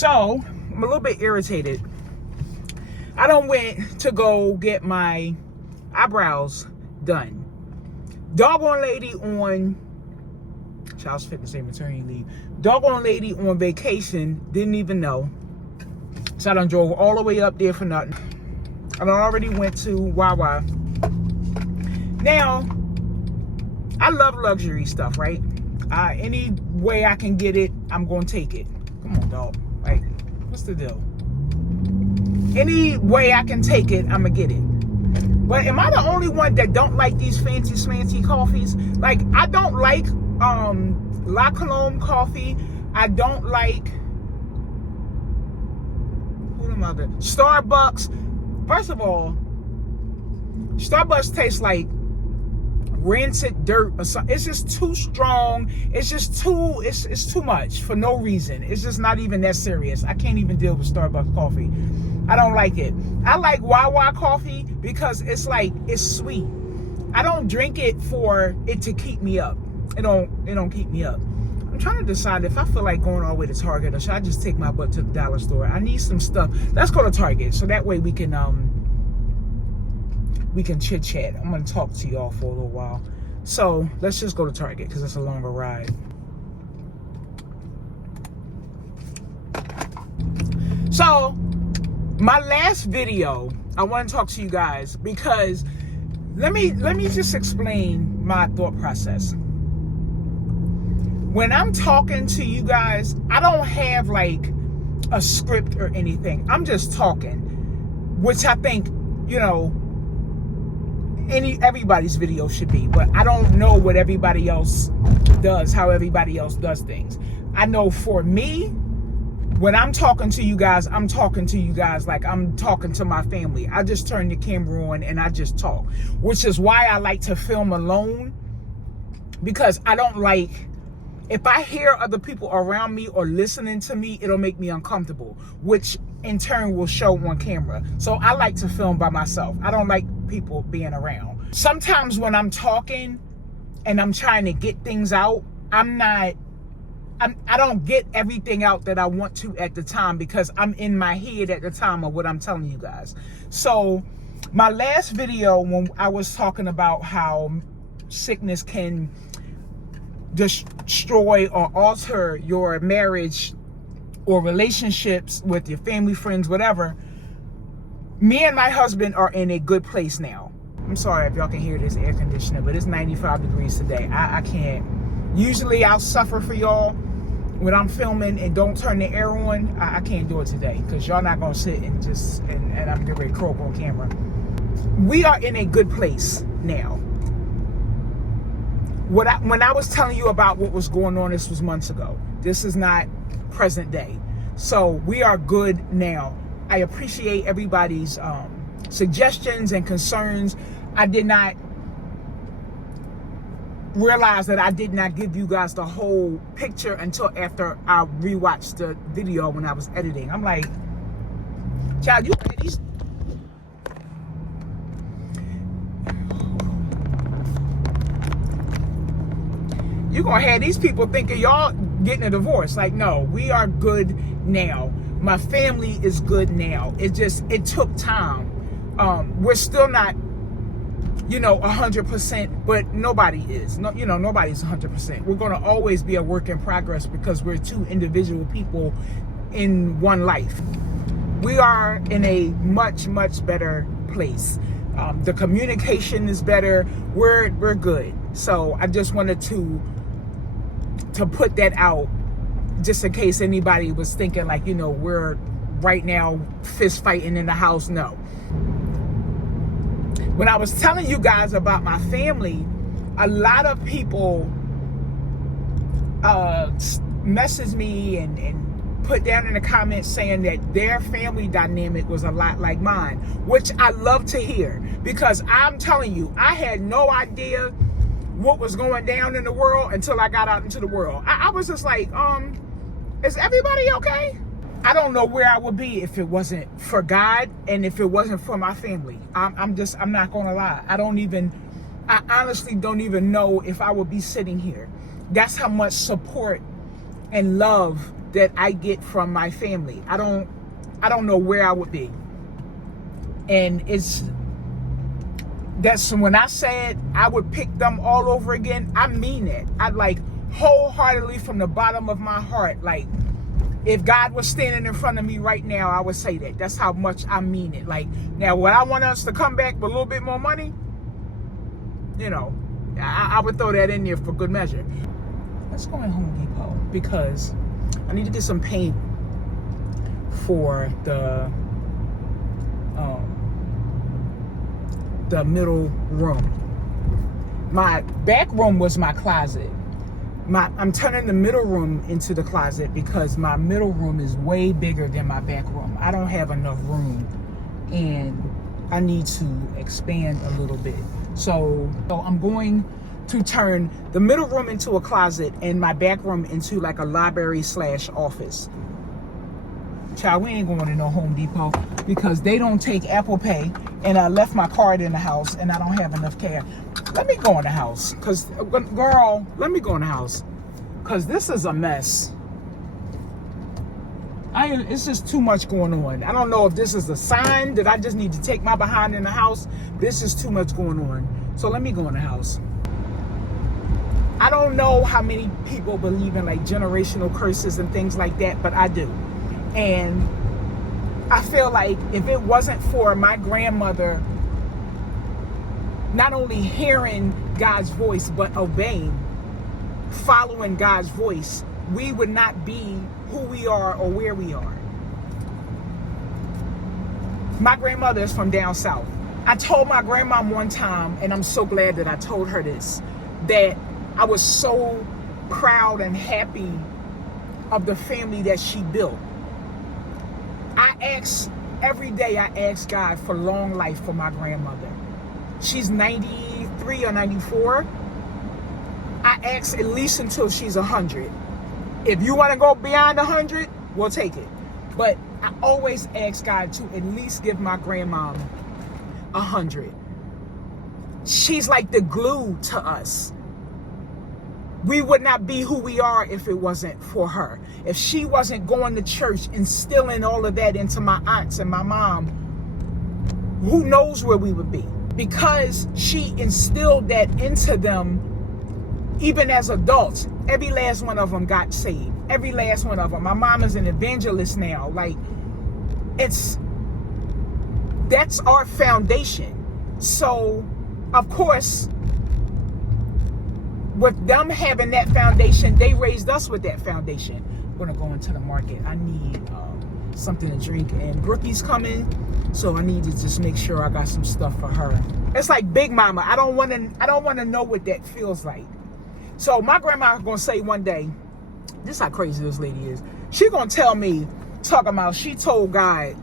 So I'm a little bit irritated. I done went to go get my eyebrows done. Doggone lady on Child's Fitness and maternity leave. Doggone lady on vacation, didn't even know. So I done drove all the way up there for nothing. I done already went to Wawa. Now, I love luxury stuff, right? Any way I can get it, I'm gonna take it. Come on, dog. Like, what's the deal? Any way I can take it, I'm gonna get it. But am I the only one that don't like these fancy smancy coffees? Like, I don't like La Colombe coffee. I don't like Starbucks. First of all, Starbucks tastes like rancid dirt or something. It's just too strong. It's just too, it's too much for no reason. It's just not even that serious. I can't even deal with Starbucks coffee. I don't like it. I like Wawa coffee because it's like, it's sweet. I don't drink it for it to keep me up. It don't keep me up. I'm trying to decide if I feel like going all the way to Target or should I just take my butt to the dollar store. I need some stuff. Let's go to Target so that way we can chit chat. I'm gonna talk to y'all for a little while. So let's just go to Target because it's a longer ride. So my last video, I want to talk to you guys because let me just explain my thought process. When I'm talking to you guys, I don't have like a script or anything. I'm just talking, which I think, you know, everybody's video should be, but I don't know what everybody else does, how everybody else does things. I know for me, when I'm talking to you guys, I'm talking to you guys like I'm talking to my family. I just turn the camera on and I just talk, which is why I like to film alone, because I don't like, if I hear other people around me or listening to me, it'll make me uncomfortable, which in turn will show on camera. So I like to film by myself. I don't like people being around. Sometimes when I'm talking and I'm trying to get things out, I don't get everything out that I want to at the time because I'm in my head at the time of what I'm telling you guys. So my last video, when I was talking about how sickness can destroy or alter your marriage or relationships with your family, friends, whatever, me and my husband are in a good place now. I'm sorry if y'all can hear this air conditioner, but it's 95 degrees today. I can't. Usually I'll suffer for y'all when I'm filming and don't turn the air on. I can't do it today because y'all not gonna sit and just and I'm getting ready to croak on camera. We are in a good place now. When I was telling you about what was going on, this was months ago. This is not present day. So we are good now. I appreciate everybody's suggestions and concerns. I did not realize that I did not give you guys the whole picture until after I rewatched the video when I was editing. I'm like, child, you had these. You're gonna have these people thinking y'all getting a divorce. Like, no, we are good now. My family is good now. It took time. We're still not, 100%, but nobody is. No, nobody's 100%. We're gonna always be a work in progress because we're two individual people in one life. We are in a much, much better place. The communication is better. We're good. So I just wanted to put that out just in case anybody was thinking like, we're right now fist fighting in the house. No. When I was telling you guys about my family, a lot of people messaged me and put down in the comments saying that their family dynamic was a lot like mine, which I love to hear, because I'm telling you, I had no idea what was going down in the world until I got out into the world. I was just like, is everybody okay? I don't know where I would be if it wasn't for God and if it wasn't for my family. I'm not gonna lie. I honestly don't even know if I would be sitting here. That's how much support and love that I get from my family. I don't know where I would be. And that's when I said I would pick them all over again. I mean it. I like wholeheartedly from the bottom of my heart. Like, if God was standing in front of me right now, I would say that. That's how much I mean it. Like, now, would I want us to come back with a little bit more money? You know, I would throw that in there for good measure. Let's go in Home Depot because I need to get some paint for the middle room. My back room was my closet. I'm turning the middle room into the closet because my middle room is way bigger than my back room. I don't have enough room and I need to expand a little bit. So I'm going to turn the middle room into a closet and my back room into like a library / office. Child, we ain't going to no Home Depot because they don't take Apple Pay, and I left my card in the house and I don't have enough cash. Let me go in the house because, girl, let me go in the house because this is a mess. It's just too much going on. I don't know if this is a sign that I just need to take my behind in the house. This is too much going on. So let me go in the house. I don't know how many people believe in like generational curses and things like that, but I do. And I feel like if it wasn't for my grandmother not only hearing God's voice, but obeying, following God's voice, we would not be who we are or where we are. My grandmother is from down south. I told my grandma one time, and I'm so glad that I told her this, that I was so proud and happy of the family that she built. Every day I ask God for long life for my grandmother. She's 93 or 94. I ask at least until she's 100. If you want to go beyond 100, we'll take it. But I always ask God to at least give my grandma 100. She's like the glue to us. We would not be who we are if it wasn't for her. If she wasn't going to church, instilling all of that into my aunts and my mom, who knows where we would be? Because she instilled that into them, even as adults, every last one of them got saved. Every last one of them. My mom is an evangelist now. Like, that's our foundation. So, of course, with them having that foundation, they raised us with that foundation. I'm gonna go into the market. I need something to drink, and Brookie's coming, so I need to just make sure I got some stuff for her. It's like Big Mama. I don't want to know what that feels like. So my grandma gonna say one day, this is how crazy this lady is. She gonna tell me, talking about she told God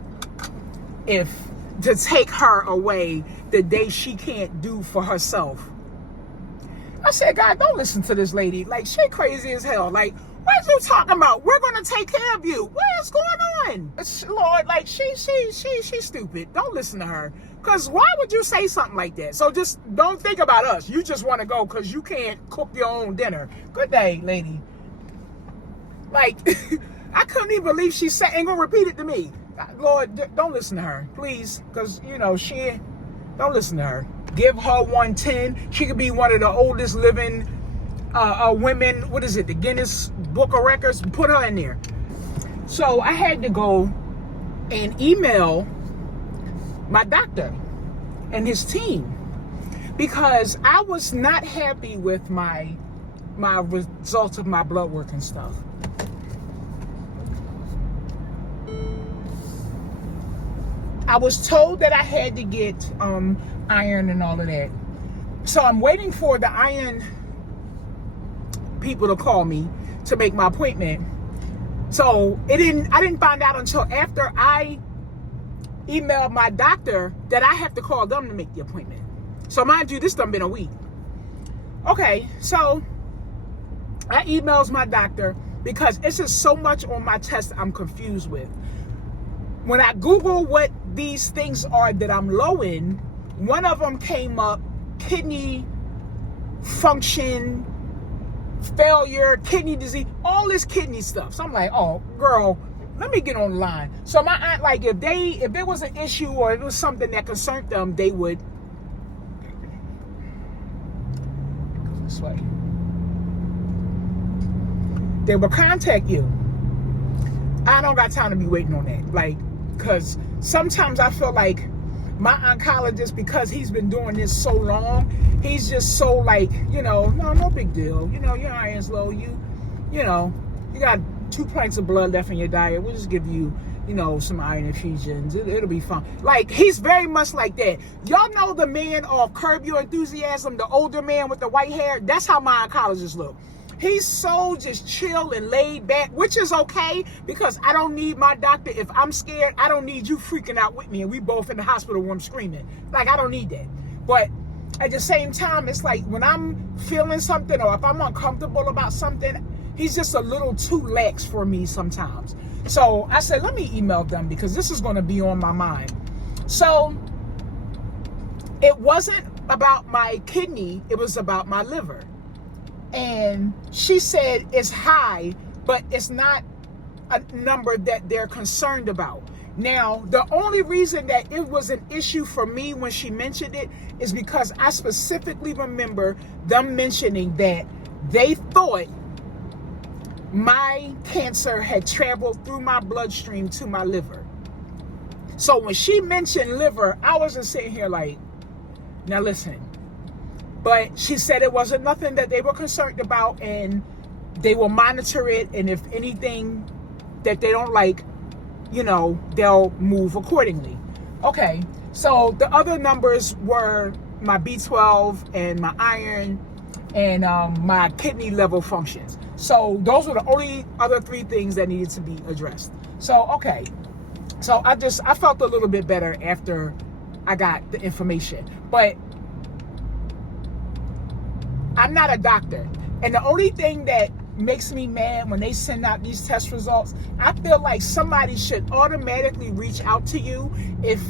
to take her away the day she can't do for herself. I said, God, don't listen to this lady. Like, she crazy as hell. Like, what you talking about? We're going to take care of you. What is going on? Lord, like, she's stupid. Don't listen to her. Because why would you say something like that? So just don't think about us. You just want to go because you can't cook your own dinner. Good day, lady. Like, I couldn't even believe she said, ain't going to repeat it to me. Lord, don't listen to her, please. Because, don't listen to her. Give her 110. She could be one of the oldest living women. What is it? The Guinness Book of Records. Put her in there. So I had to go and email my doctor and his team because I was not happy with my results of my blood work and stuff. I was told that I had to get iron and all of that. So I'm waiting for the iron people to call me to make my appointment. So I didn't find out until after I emailed my doctor that I have to call them to make the appointment. So mind you, this done been a week. Okay, so I emails my doctor because it's just so much on my test I'm confused with. When I Google what these things are that I'm low in, one of them came up, kidney function failure, kidney disease, all this kidney stuff. So I'm like, oh, girl, let me get on the line. So my aunt, like, if there was an issue or it was something that concerned them, they would go this way. They will contact you. I don't got time to be waiting on that. Like, because sometimes I feel like my oncologist, because he's been doing this so long, he's just so like, no big deal. Your iron's low. You got 2 pints of blood left in your diet. We'll just give you, some iron infusions. It'll be fine. Like, he's very much like that. Y'all know the man of Curb Your Enthusiasm, the older man with the white hair? That's how my oncologist look. He's so just chill and laid back, which is okay, because I don't need my doctor. If I'm scared, I don't need you freaking out with me and we both in the hospital room screaming. Like, I don't need that. But at the same time, it's like when I'm feeling something or if I'm uncomfortable about something, he's just a little too lax for me sometimes. So I said, let me email them because this is going to be on my mind. So it wasn't about my kidney. It was about my liver. And she said it's high, but it's not a number that they're concerned about. Now, the only reason that it was an issue for me when she mentioned it is because I specifically remember them mentioning that they thought my cancer had traveled through my bloodstream to my liver. So when she mentioned liver, I was just sitting here like, now listen. But she said it wasn't nothing that they were concerned about and they will monitor it. And if anything that they don't like, they'll move accordingly. Okay, so the other numbers were my B12 and my iron and my kidney level functions. So those were the only other 3 things that needed to be addressed. So, okay. So I felt a little bit better after I got the information. But I'm not a doctor. And the only thing that makes me mad when they send out these test results, I feel like somebody should automatically reach out to you if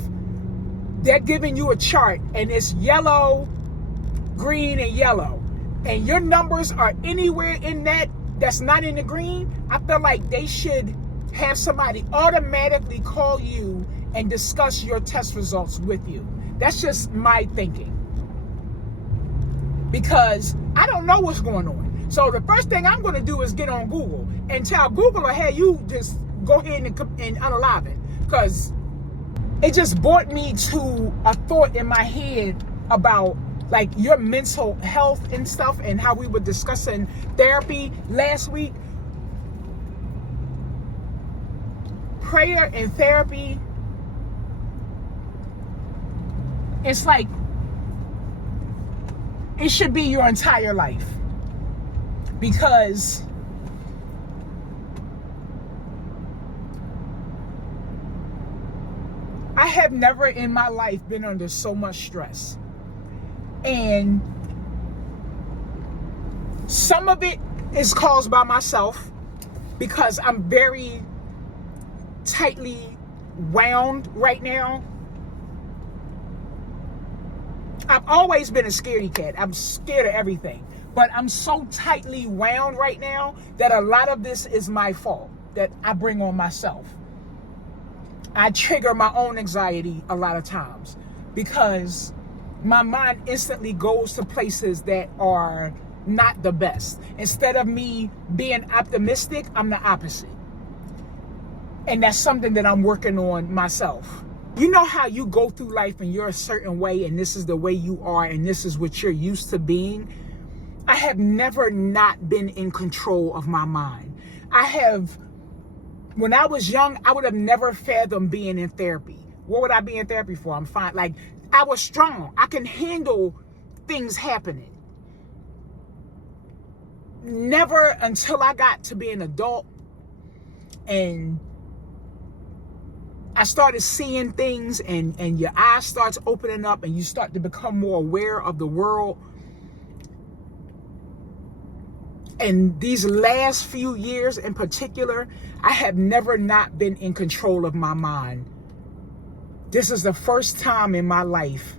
they're giving you a chart and it's yellow, green, and yellow, and your numbers are anywhere in that's not in the green. I feel like they should have somebody automatically call you and discuss your test results with you. That's just my thinking. Because I don't know what's going on. So the first thing I'm going to do is get on Google and tell Google or hey, you just go ahead and unalive it. Because it just brought me to a thought in my head about like your mental health and stuff and how we were discussing therapy last week. Prayer and therapy, it's like it should be your entire life, because I have never in my life been under so much stress. And some of it is caused by myself because I'm very tightly wound right now. I've always been a scaredy cat. I'm scared of everything. But I'm so tightly wound right now that a lot of this is my fault that I bring on myself. I trigger my own anxiety a lot of times because my mind instantly goes to places that are not the best. Instead of me being optimistic, I'm the opposite. And that's something that I'm working on myself. You know how you go through life and you're a certain way and this is the way you are and this is what you're used to being? I have never not been in control of my mind. When I was young, I would have never fathomed being in therapy. What would I be in therapy for? I'm fine. Like, I was strong. I can handle things happening. Never until I got to be an adult and I started seeing things and your eyes starts opening up and you start to become more aware of the world. And these last few years in particular, I have never not been in control of my mind. This is the first time in my life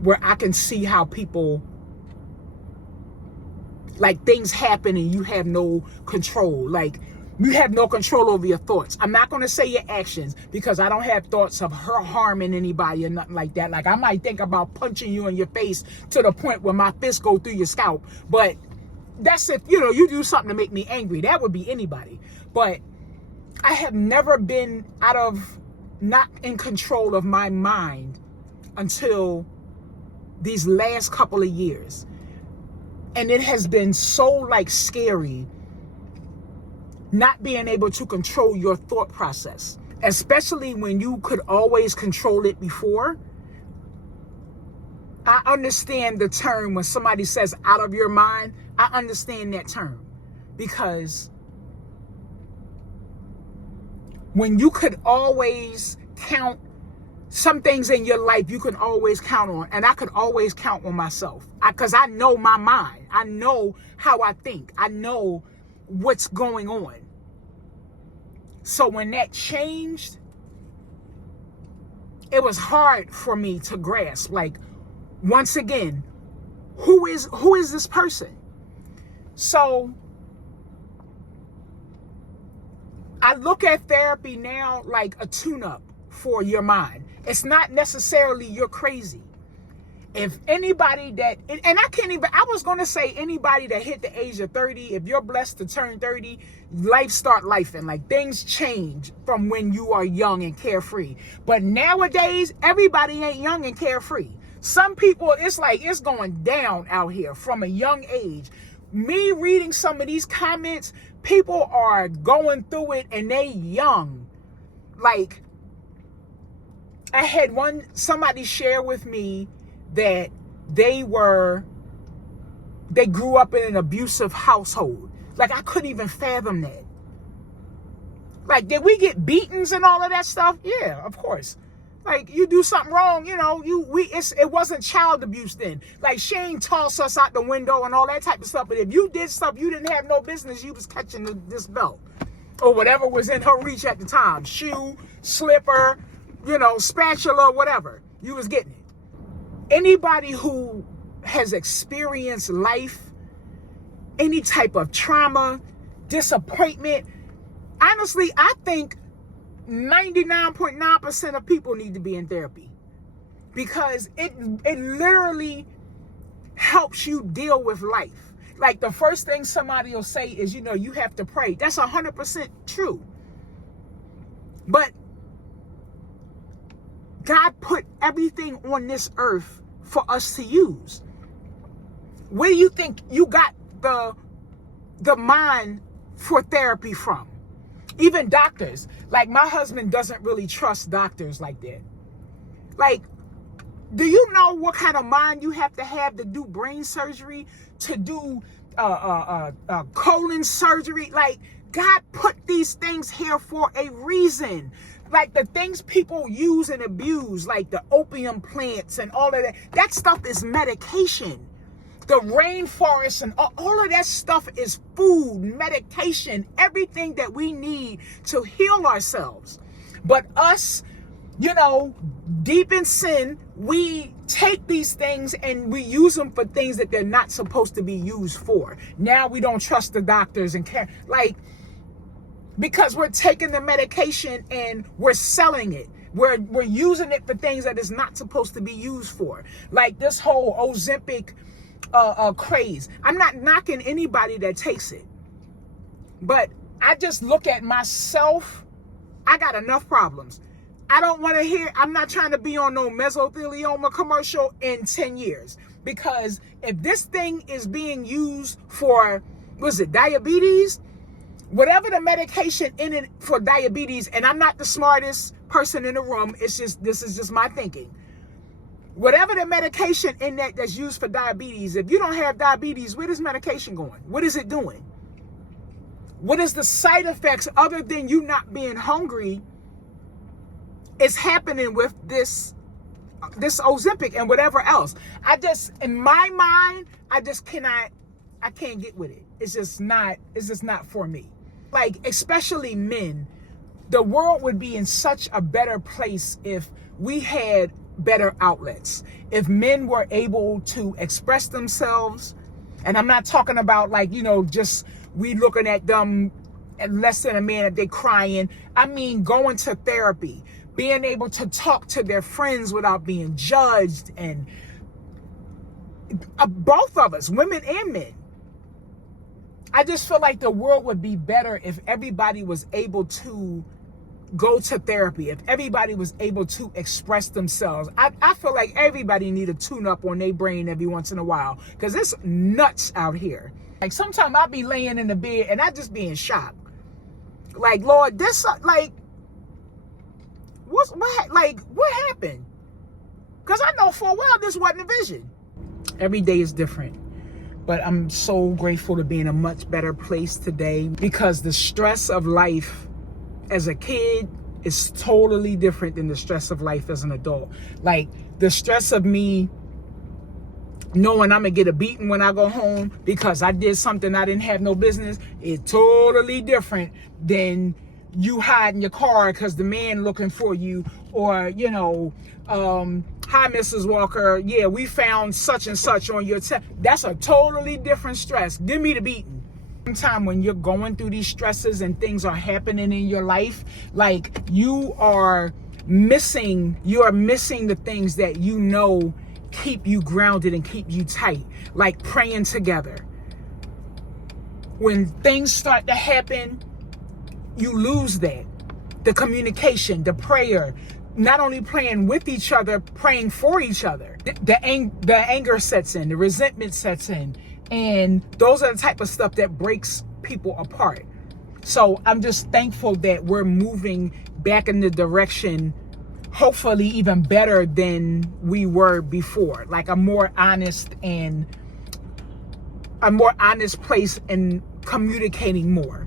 where I can see how people Like things happen and you have no control. Like you have no control over your thoughts. I'm not going to say your actions because I don't have thoughts of her harming anybody or nothing like that. Like I might think about punching you in your face to the point where my fist go through your scalp. But that's if, you do something to make me angry. That would be anybody. But I have never been not in control of my mind until these last couple of years. And it has been so like scary not being able to control your thought process, especially when you could always control it before. I understand the term when somebody says out of your mind. I understand that term because when you could always count some things in your life, you can always count on, and I could always count on myself because I know my mind. I know how I think. I know what's going on. So when that changed, it was hard for me to grasp. Like, once again, who is this person? So I look at therapy now like a tune-up for your mind. It's not necessarily you're crazy. If anybody I was going to say anybody that hit the age of 30, if you're blessed to turn 30, life start lifing. Like things change from when you are young and carefree. But nowadays, everybody ain't young and carefree. Some people, it's like it's going down out here from a young age. Me reading some of these comments, people are going through it and they young. Like, I had somebody share with me that they grew up in an abusive household. Like, I couldn't even fathom that. Like, did we get beatings and all of that stuff? Yeah, of course. Like, you do something wrong, it wasn't child abuse then. Like, she ain't toss us out the window and all that type of stuff. But if you did stuff you didn't have no business, you was catching this belt. Or whatever was in her reach at the time. Shoe, slipper, spatula, whatever. You was getting it. Anybody who has experienced life, any type of trauma, disappointment, honestly, I think 99.9% of people need to be in therapy because it literally helps you deal with life. Like the first thing somebody will say is, you have to pray. That's 100% true. But God put everything on this earth for us to use. Where do you think you got the mind for therapy from? Even doctors. Like, my husband doesn't really trust doctors like that. Like, do you know what kind of mind you have to do brain surgery, to do colon surgery? Like, God put these things here for a reason. Like the things people use and abuse, like the opium plants and all of that stuff is medication. The rainforest and all of that stuff is food, medication, everything that we need to heal ourselves. But us, deep in sin, we take these things and we use them for things that they're not supposed to be used for. Now we don't trust the doctors and care. Like, because we're taking the medication and we're selling it. We're using it for things that it's not supposed to be used for. Like this whole Ozempic craze. I'm not knocking anybody that takes it. But I just look at myself. I got enough problems. I don't want to hear, I'm not trying to be on no mesothelioma commercial in 10 years. Because if this thing is being used for, diabetes? Whatever the medication in it for diabetes, and I'm not the smartest person in the room, this is just my thinking. Whatever the medication in that's used for diabetes, if you don't have diabetes, where is medication going? What is it doing? What is the side effects other than you not being hungry is happening with this Ozempic and whatever else? In my mind, I can't get with it. It's just not for me. Like, especially men, the world would be in such a better place if we had better outlets. If men were able to express themselves, And I'm not talking about like, you know, just we looking at them less than a minute, they crying. I mean, going to therapy, being able to talk to their friends without being judged. And both of us, women and men. I just feel like the world would be better if everybody was able to go to therapy, if everybody was able to express themselves. I feel like everybody need a tune-up on their brain every once in a while, because it's nuts out here. Like sometimes I'll be laying in the bed and I just be in shock. Like, Lord, this, like, what happened? Because I know for a while this wasn't a vision. Every day is different. But I'm so grateful to be in a much better place today, because the stress of life as a kid is totally different than the stress of life as an adult. Like the stress of me knowing I'm gonna get a beating when I go home because I did something I didn't have no business is totally different than you hide in your car because the man looking for you, or, you know, hi, Mrs. Walker, yeah, we found such and such on your That's a totally different stress. Give me the beating. Sometimes when you're going through these stresses and things are happening in your life, like you are missing the things that you know keep you grounded and keep you tight, like praying together. When things start to happen, you lose that. The communication, the prayer, not only praying with each other, praying for each other. The anger sets in, the resentment sets in. And those are the type of stuff that breaks people apart. So I'm just thankful that we're moving back in the direction, hopefully even better than we were before. Like a more honest place in communicating more.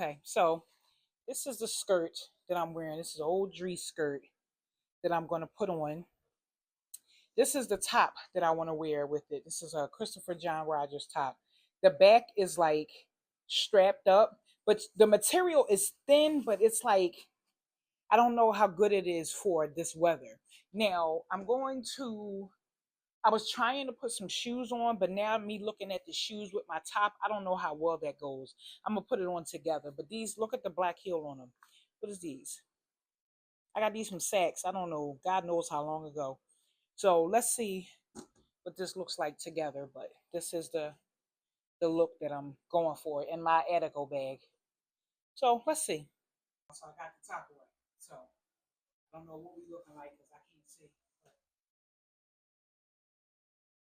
Okay, so this is the skirt that I'm wearing. This is an old Dree skirt that I'm going to put on. This is the top that I want to wear with it. This is a Christopher John Rogers top. The back is like strapped up, but the material is thin, but it's like, I don't know how good it is for this weather. Now, I was trying to put some shoes on, but now me looking at the shoes with my top, I don't know how well that goes. I'm going to put it on together. But these, look at the black heel on them. What is these? I got these from Saks. I don't know. God knows how long ago. So let's see what this looks like together. But this is the look that I'm going for in my Attico bag. So let's see. So I got the top on. So I don't know what we looking like because I can't see. But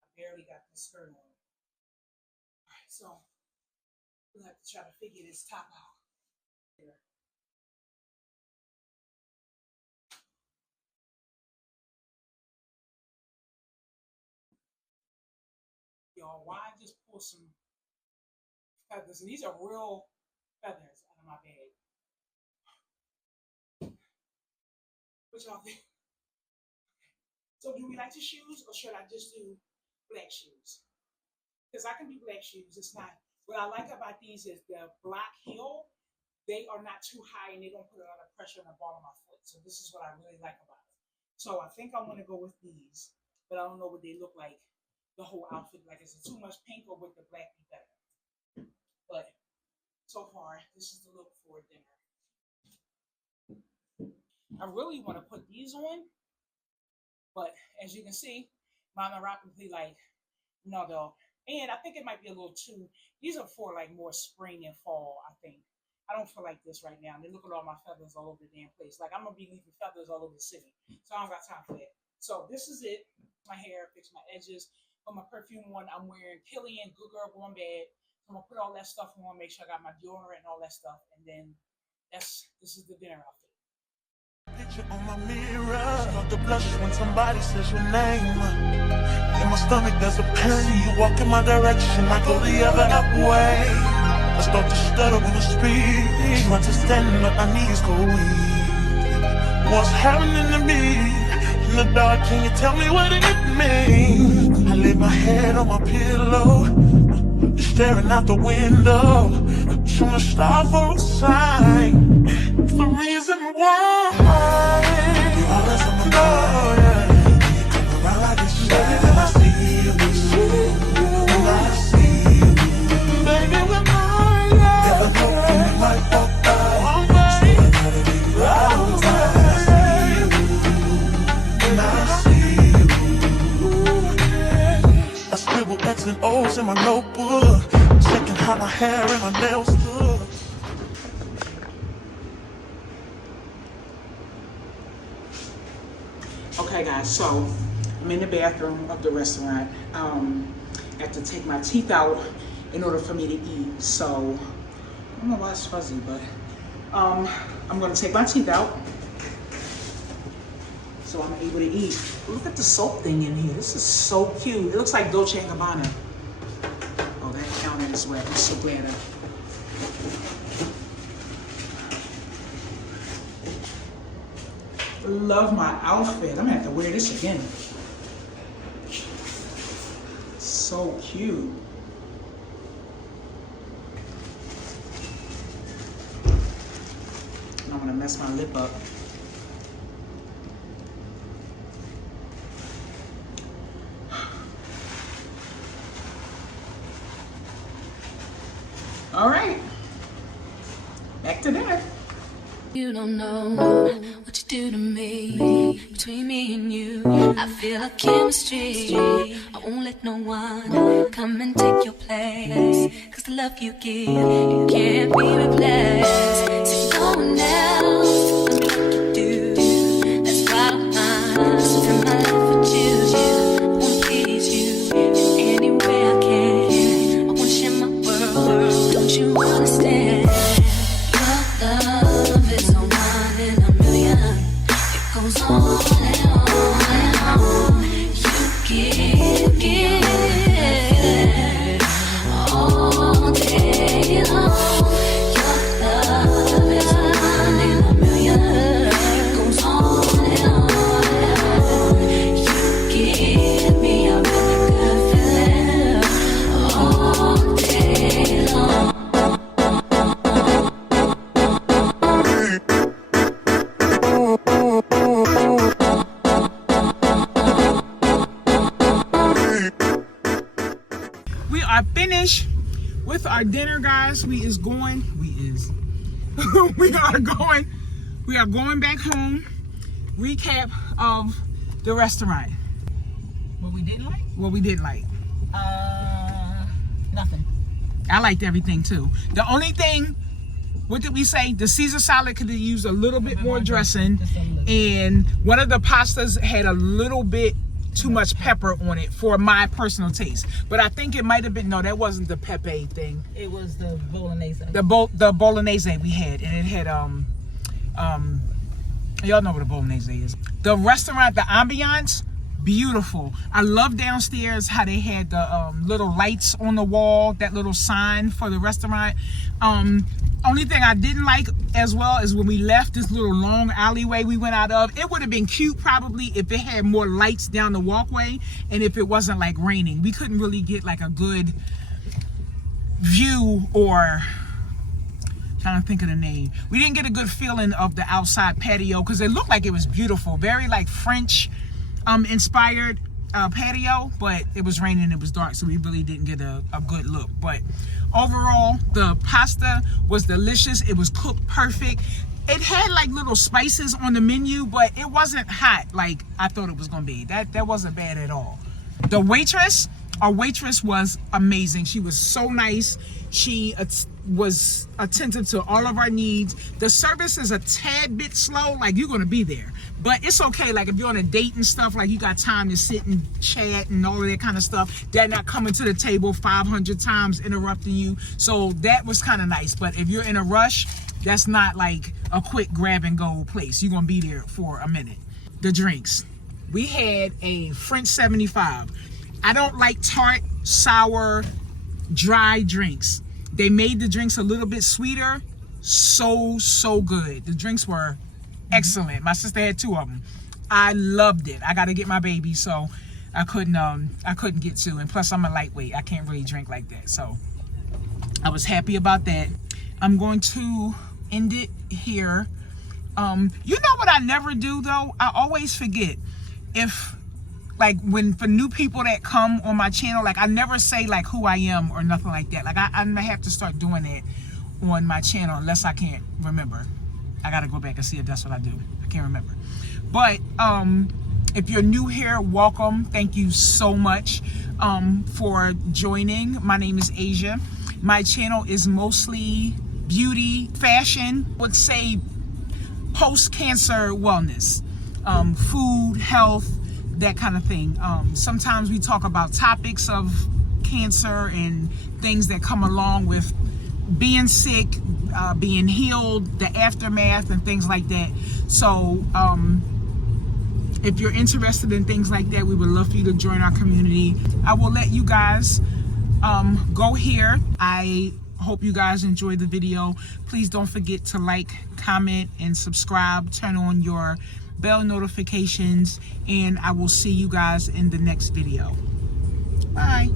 I barely got this skirt on. All right, so we'll have to try to figure this top out. Here. Y'all, why I just pull some feathers? And these are real feathers out of my bag. What y'all think? So do we like the shoes or should I just do black shoes? Because I can do black shoes. It's not, what I like about these is the black heel, they are not too high and they don't put a lot of pressure on the bottom of my foot. So this is what I really like about it. So I think I want to go with these, but I don't know what they look like, the whole outfit. Like, is it too much pink or would the black be better? But so far, this is the look for dinner. I really want to put these on, but as you can see, mine are rapidly like, no, though. And I think it might be a little too, these are for like more spring and fall, I think. I don't feel like this right now. And then look at all my feathers all over the damn place. Like, I'm going to be leaving feathers all over the city. So I don't got time for that. So this is it. My hair, fix my edges. Put my perfume on. I'm wearing Killian Good Girl Going Bad. I'm going to put all that stuff on, make sure I got my deodorant and all that stuff. And then this is the dinner outfit. Picture on my mirror, start to blush when somebody says your name. In my stomach there's a pain. You walk in my direction, I go the other way. I start to stutter when I speak, trying to stand but my knees go weak. What's happening to me? In the dark, can you tell me what it means? I lay my head on my pillow, staring out the window, trying to stop for a sign. The reason why you always on my mind, yeah. You come around like it's baby, when I see you, when I see you, baby, when I never know when you might walk by, so I gotta be right on time. When I see you, when I see you, I scribble X's and O's in my notebook, checking how my hair and my nails look. Okay, guys, so I'm in the bathroom of the restaurant. I have to take my teeth out in order for me to eat. So I don't know why it's fuzzy, but I'm gonna take my teeth out so I'm able to eat. Look at the soap thing in here. This is so cute. It looks like Dolce & Gabbana. Oh, that counter is wet. I'm so glad love my outfit. I'm gonna have to wear this again. So cute. I'm gonna mess my lip up. All right, back to dinner. You don't know what you do to me. Between me and you, I feel a chemistry. I won't let no one come and take your place. Cause the love you give, it can't be replaced. So no one else can do like you do. That's why I'm mine. Spend my life with you. I wanna please you in any way I can. I wanna share my world. Don't you understand? Your love is a one in a million. It goes on and on and on. You give all day long. Your love with our dinner, guys. We are going back home. Recap of the restaurant. What we didn't like? What we didn't like. Nothing. I liked everything too. The only thing, what did we say? The Caesar salad could have used a little bit more dressing, and one of the pastas had a little bit too much pepper on it for my personal taste. But I think it might have been, no, that wasn't the pepe thing. It was the bolognese. The bolognese we had, and it had y'all know what a bolognese is. The restaurant, the ambiance, beautiful. I love downstairs how they had the little lights on the wall, that little sign for the restaurant. Only thing I didn't like as well is when we left this little long alleyway we went out of. It would have been cute probably if it had more lights down the walkway and if it wasn't like raining. We couldn't really get like a good view, or trying to think of the name. We didn't get a good feeling of the outside patio because it looked like it was beautiful, very like French inspired patio, but it was raining, it was dark, so we really didn't get a good look. But overall, the pasta was delicious. It was cooked perfect. It had like little spices on the menu, but it wasn't hot like I thought it was gonna be. That wasn't bad at all. The waitress, our waitress was amazing. She was so nice. She was attentive to all of our needs. The service is a tad bit slow, like you're gonna be there, but it's okay. Like if you're on a date and stuff, like you got time to sit and chat and all of that kind of stuff. They're not coming to the table 500 times interrupting you. So that was kind of nice. But if you're in a rush, that's not like a quick grab and go place. You're gonna be there for a minute. The drinks. We had a French 75. I don't like tart, sour, dry drinks. They made the drinks a little bit sweeter. So good. The drinks were excellent. My sister had 2 of them. I loved it. I got to get my baby, so I couldn't get to. And plus, I'm a lightweight. I can't really drink like that. So I was happy about that. I'm going to end it here. You know what I never do though? I always forget. If like for new people that come on my channel, like I never say like who I am or nothing like that. Like I have to start doing that on my channel unless I can't remember. I gotta go back and see if that's what I do. I can't remember. But if you're new here, welcome. Thank you so much for joining. My name is Asia. My channel is mostly beauty, fashion, would say post-cancer wellness, food, health, that kind of thing. Sometimes we talk about topics of cancer and things that come along with being sick, being healed, the aftermath and things like that. So if you're interested in things like that, we would love for you to join our community. I will let you guys go here. I hope you guys enjoyed the video. Please don't forget to like, comment, and subscribe. Turn on your bell notifications, and I will see you guys in the next video. Bye.